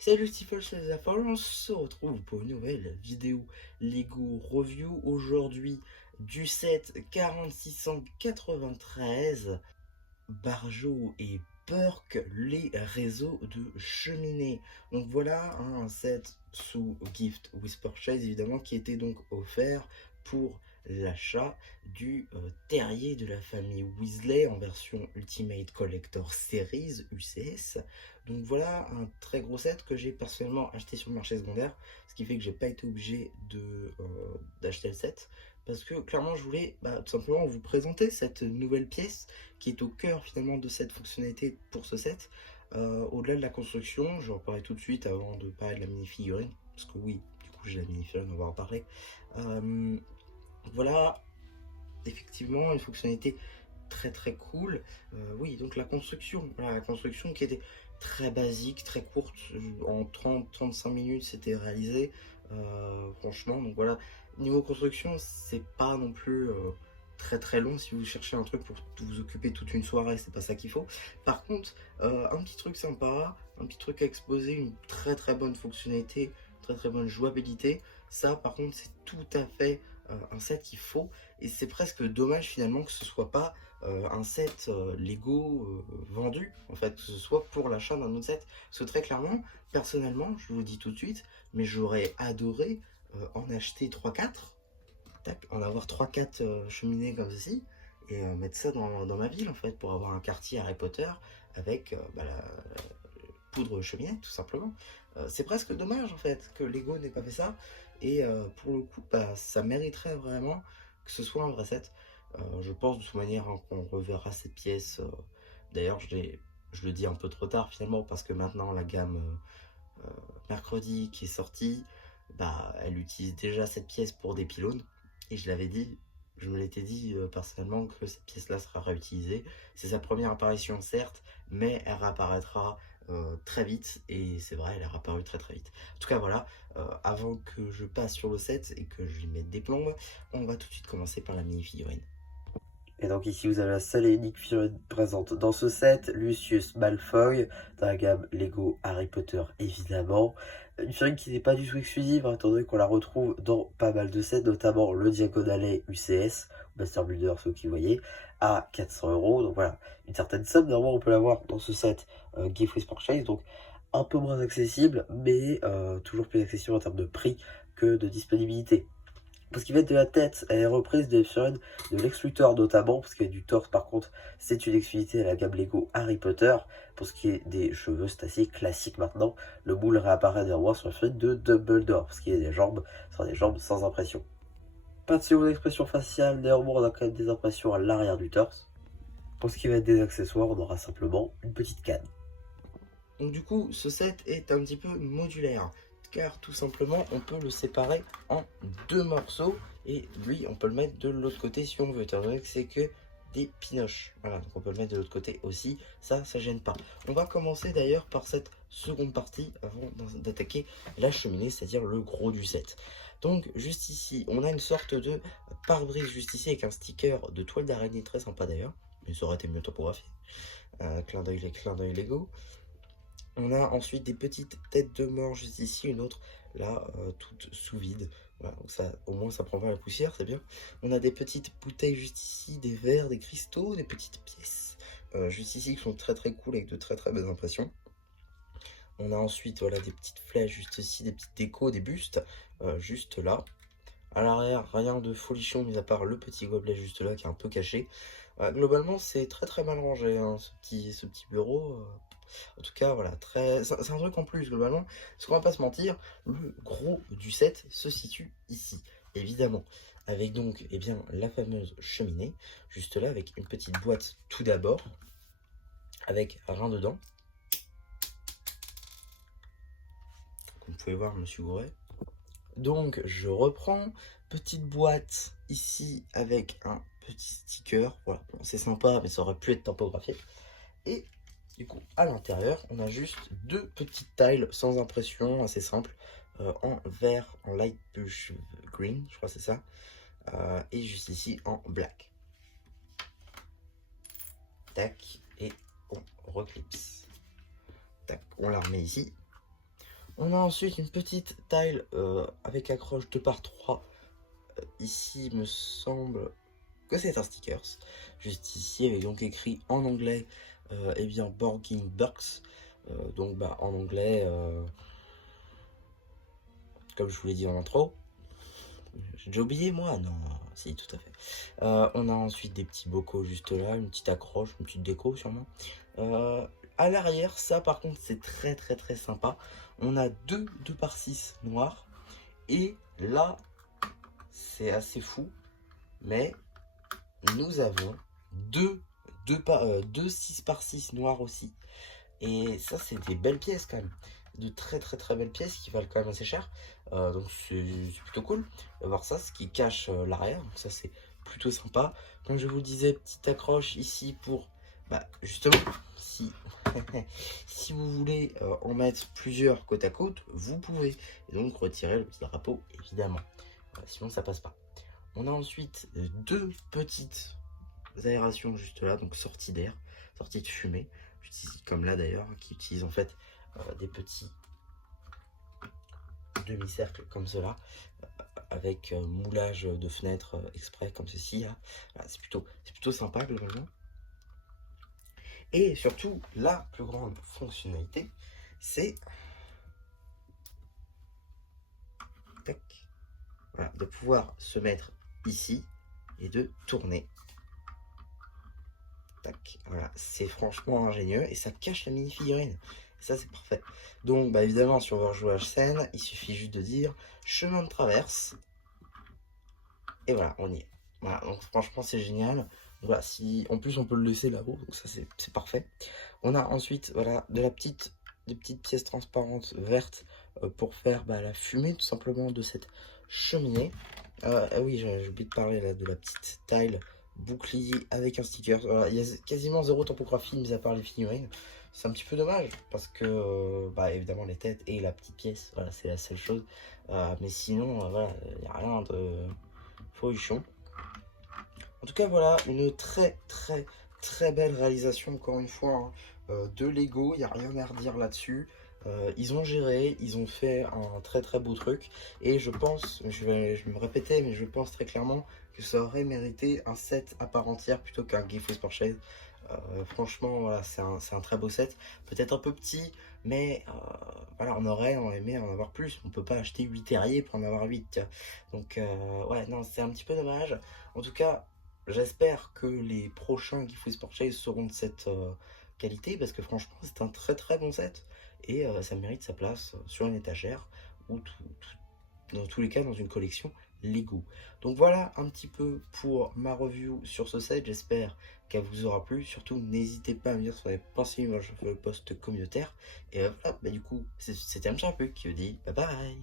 Salut Stifle, c'est Zafar, on se retrouve pour une nouvelle vidéo Lego Review aujourd'hui du set 4693 Barjo et Perk, les réseaux de cheminée. Donc voilà un set sous Gift with Purchase évidemment qui était donc offert pour l'achat du terrier de la famille Weasley en version Ultimate Collector Series UCS. Donc voilà un très gros set que j'ai personnellement acheté sur le marché secondaire, ce qui fait que j'ai pas été obligé d'acheter le set parce que clairement je voulais tout simplement vous présenter cette nouvelle pièce qui est au cœur finalement de cette fonctionnalité pour ce set. Au-delà de la construction, je reparlerai tout de suite avant de parler de la mini-figurine, parce que oui, du coup j'ai la mini-figurine, on va en parler. Voilà, effectivement, une fonctionnalité très très cool. Oui, donc la construction qui était très basique, très courte, en 30-35 minutes c'était réalisé, franchement, donc voilà, niveau construction, c'est pas non plus très très long. Si vous cherchez un truc pour vous occuper toute une soirée, c'est pas ça qu'il faut. Par contre, un petit truc sympa, un petit truc à exposer, une très très bonne fonctionnalité, très très bonne jouabilité, ça par contre c'est tout à fait un set qu'il faut, et c'est presque dommage finalement que ce soit pas un set Lego vendu, en fait, que ce soit pour l'achat d'un autre set. Parce que très clairement, personnellement, je vous le dis tout de suite, mais j'aurais adoré en acheter 3-4, en avoir 3-4 cheminées comme ceci, et mettre ça dans ma ville, en fait, pour avoir un quartier Harry Potter avec la poudre cheminée, tout simplement. C'est presque dommage, en fait, que Lego n'ait pas fait ça, et pour le coup, ça mériterait vraiment que ce soit un vrai set. Je pense de toute manière qu'on reverra cette pièce. D'ailleurs, je le dis un peu trop tard finalement, parce que maintenant la gamme mercredi qui est sortie, elle utilise déjà cette pièce pour des pylônes. Et je me l'étais dit personnellement que cette pièce-là sera réutilisée. C'est sa première apparition certes, mais elle réapparaîtra très vite, et c'est vrai, elle est réapparue très très vite. En tout cas voilà, avant que je passe sur le set et que je lui mette des plombes, on va tout de suite commencer par la mini-figurine. Et donc ici vous avez la seule et unique figurine présente dans ce set, Lucius Malfoy, dans la gamme Lego Harry Potter évidemment. Une figurine qui n'est pas du tout exclusive, hein, étant donné qu'on la retrouve dans pas mal de sets, notamment le Diagonale UCS, Master Builder, ceux qui voyez, à 400 €. Donc voilà, une certaine somme, normalement on peut l'avoir dans ce set Gift with Purchase, donc un peu moins accessible, mais toujours plus accessible en termes de prix que de disponibilité. Pour ce qui va être de la tête, elle est reprise des figurines de Lex Luthor notamment. Pour ce qui est du torse, par contre, c'est une exclusivité à la gamme Lego Harry Potter. Pour ce qui est des cheveux, c'est assez classique maintenant. Le moule réapparaît néanmoins sur la figurine de Dumbledore. Pour ce qui est des jambes, ce sera des jambes sans impression. Pas de seconde expression faciale, néanmoins on a quand même des impressions à l'arrière du torse. Pour ce qui va être des accessoires, on aura simplement une petite canne. Donc du coup, ce set est un petit peu modulaire, car tout simplement, on peut le séparer en deux morceaux, et lui, on peut le mettre de l'autre côté si on veut, étant donné que c'est que des pinoches. Voilà, donc on peut le mettre de l'autre côté aussi, ça gêne pas. On va commencer d'ailleurs par cette seconde partie, avant d'attaquer la cheminée, c'est-à-dire le gros du set. Donc juste ici, on a une sorte de pare-brise juste ici, avec un sticker de toile d'araignée très sympa d'ailleurs, mais ça aurait été mieux topographié. Clin d'œil Lego. On a ensuite des petites têtes de mort juste ici, une autre là, toute sous vide. Voilà, donc ça, au moins ça prend pas la poussière, c'est bien. On a des petites bouteilles juste ici, des verres, des cristaux, des petites pièces juste ici qui sont très très cool avec de très très belles impressions. On a ensuite voilà, des petites flèches juste ici, des petites décos, des bustes juste là. À l'arrière, rien de folichon mis à part le petit gobelet juste là qui est un peu caché. Globalement, c'est très très mal rangé, hein, ce petit bureau. En tout cas, voilà, c'est un truc en plus globalement. Parce qu'on va pas se mentir, le gros du set se situe ici, évidemment. Avec donc bien, la fameuse cheminée, juste là, avec une petite boîte tout d'abord, avec rien dedans. Comme vous pouvez voir, monsieur Gouret. Donc, je reprends, petite boîte ici avec un petit sticker. Voilà, bon, c'est sympa, mais ça aurait pu être typographié. Et du coup, à l'intérieur, on a juste deux petites tiles sans impression, assez simples, en vert, en light push green, je crois que c'est ça, et juste ici en black. Tac, et on reclipse. Tac, on la remet ici. On a ensuite une petite taille avec accroche 2x3. Ici, il me semble que c'est un stickers. Juste ici, avec donc écrit en anglais, eh bien, Board Game Box. Donc, bah, en anglais, comme je vous l'ai dit en intro. J'ai déjà oublié, moi? Non, si, tout à fait. On a ensuite des petits bocaux juste là, une petite accroche, une petite déco sûrement. À l'arrière, ça par contre, c'est très très très sympa. On a deux 2x6 noirs. Et là, c'est assez fou. Mais nous avons deux 6x6 noirs aussi. Et ça, c'est des belles pièces quand même. De très très très belles pièces qui valent quand même assez cher. Donc c'est plutôt cool d'avoir ça, ce qui cache l'arrière. Donc ça, c'est plutôt sympa. Comme je vous le disais, petite accroche ici pour, bah, justement, si, si vous voulez en mettre plusieurs côte à côte, vous pouvez. Et donc retirer le petit drapeau, évidemment. Sinon, ça passe pas. On a ensuite deux petites aérations juste là, donc sortie d'air, sortie de fumée, comme là d'ailleurs, qui utilisent en fait des petits demi-cercles comme cela, avec moulage de fenêtres exprès comme ceci là. Voilà, c'est plutôt sympa globalement. Et surtout, la plus grande fonctionnalité, c'est voilà, de pouvoir se mettre ici et de tourner. Tac, voilà, c'est franchement ingénieux et ça cache la mini-figurine. Ça, c'est parfait. Donc, bah, évidemment, si on veut rejouer à scène, il suffit juste de dire chemin de traverse. Et voilà, on y est. Voilà, donc franchement, c'est génial. Voilà, si en plus on peut le laisser là-haut, donc ça c'est parfait. On a ensuite voilà des petites pièces transparentes vertes pour faire bah, la fumée tout simplement de cette cheminée. Ah oui, j'ai oublié de parler là de la petite tile bouclier avec un sticker. Voilà, il y a quasiment zéro topographie mis à part les figurines. C'est un petit peu dommage parce que bah, évidemment les têtes et la petite pièce, voilà, c'est la seule chose. Mais sinon, voilà, il n'y a rien de folichon. En tout cas, voilà, une très très très belle réalisation, encore une fois, hein, de Lego, il n'y a rien à redire là-dessus. Ils ont géré, ils ont fait un très très beau truc, et je pense, je vais me répéter, mais je pense très clairement que ça aurait mérité un set à part entière plutôt qu'un Gift with Purchase. Franchement, voilà, c'est un très beau set, peut-être un peu petit, mais voilà, on aurait aimé en avoir plus. On peut pas acheter 8 terriers pour en avoir 8. Donc, ouais, non, c'est un petit peu dommage. En tout cas, j'espère que les prochains Gift with Purchase seront de cette qualité, parce que franchement, c'est un très très bon set, et ça mérite sa place sur une étagère, ou dans tous les cas dans une collection Lego. Donc voilà un petit peu pour ma review sur ce set, j'espère qu'elle vous aura plu. Surtout n'hésitez pas à me dire ce que vous avez pensé, moi je fais le post communautaire. Et voilà, bah, du coup c'était un petit peu qui vous dit bye bye.